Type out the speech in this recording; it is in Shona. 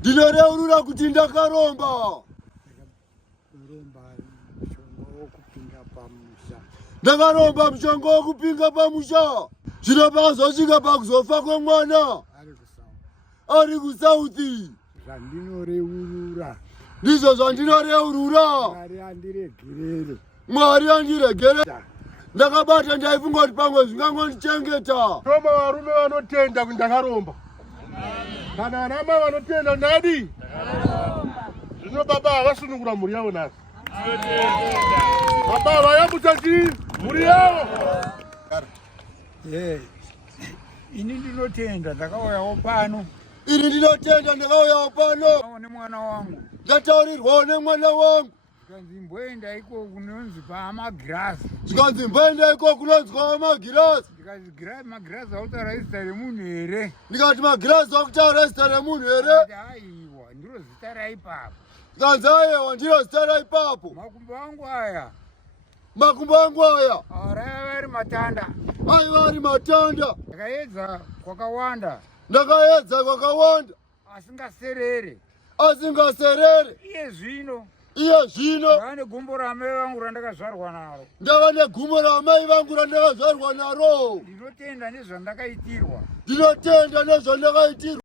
Ndinoreurura kuti ndakaromba. Ndakaromba mushonga wokupinga pamusha. Zvino pakazosvika pakuzofa kwemwana ari kusauthi. Zvandinoreurura Ndizvo zvandinoreurura. Mwari andiregerere. Ndakabata ndaifunga kuti pamwe zvingangondichengeta. Roma varume vanotenda kuti ndakaromba. Kana anamai vanotenda ndadi. Zvino baba avasunungura mhuri yavo nhasi. Baba vayambutsa chii mhuri yavo. Ini ndinotenda ndakauyawo pano. Ini ndinotenda ndakauyawo pano. Nemwana wangu. Ndataurirwawo nemwana wangu. Zvikanzi mboenda iko kunonzi paMagirazi. Zvikanzi mboenda iko kunonzwa Magirazi. Ndikati Magirazi akutaura zita remunhu here? Ndikati Magirazi akutaura zita remunhu here? Aiwa, ndiro zita raipapo. Zvikanzi aiwa, ndiro zita raipapo. Makumbo angu aya. Makumbo angu aya. Raiva ari matanda. Aiva ari matanda. Ndakaedza kwakawanda. Ndakaedza kwakawanda. Asingaserere. Asingaserere. Iye zvino ndava negumbo ramai vangu randakazvarwa naro. Ndava negumbo ramai vangu randakazvarwa naro. Ndinotenda nezvandakaitirwa. Ndinotenda nezvandakaitirwa.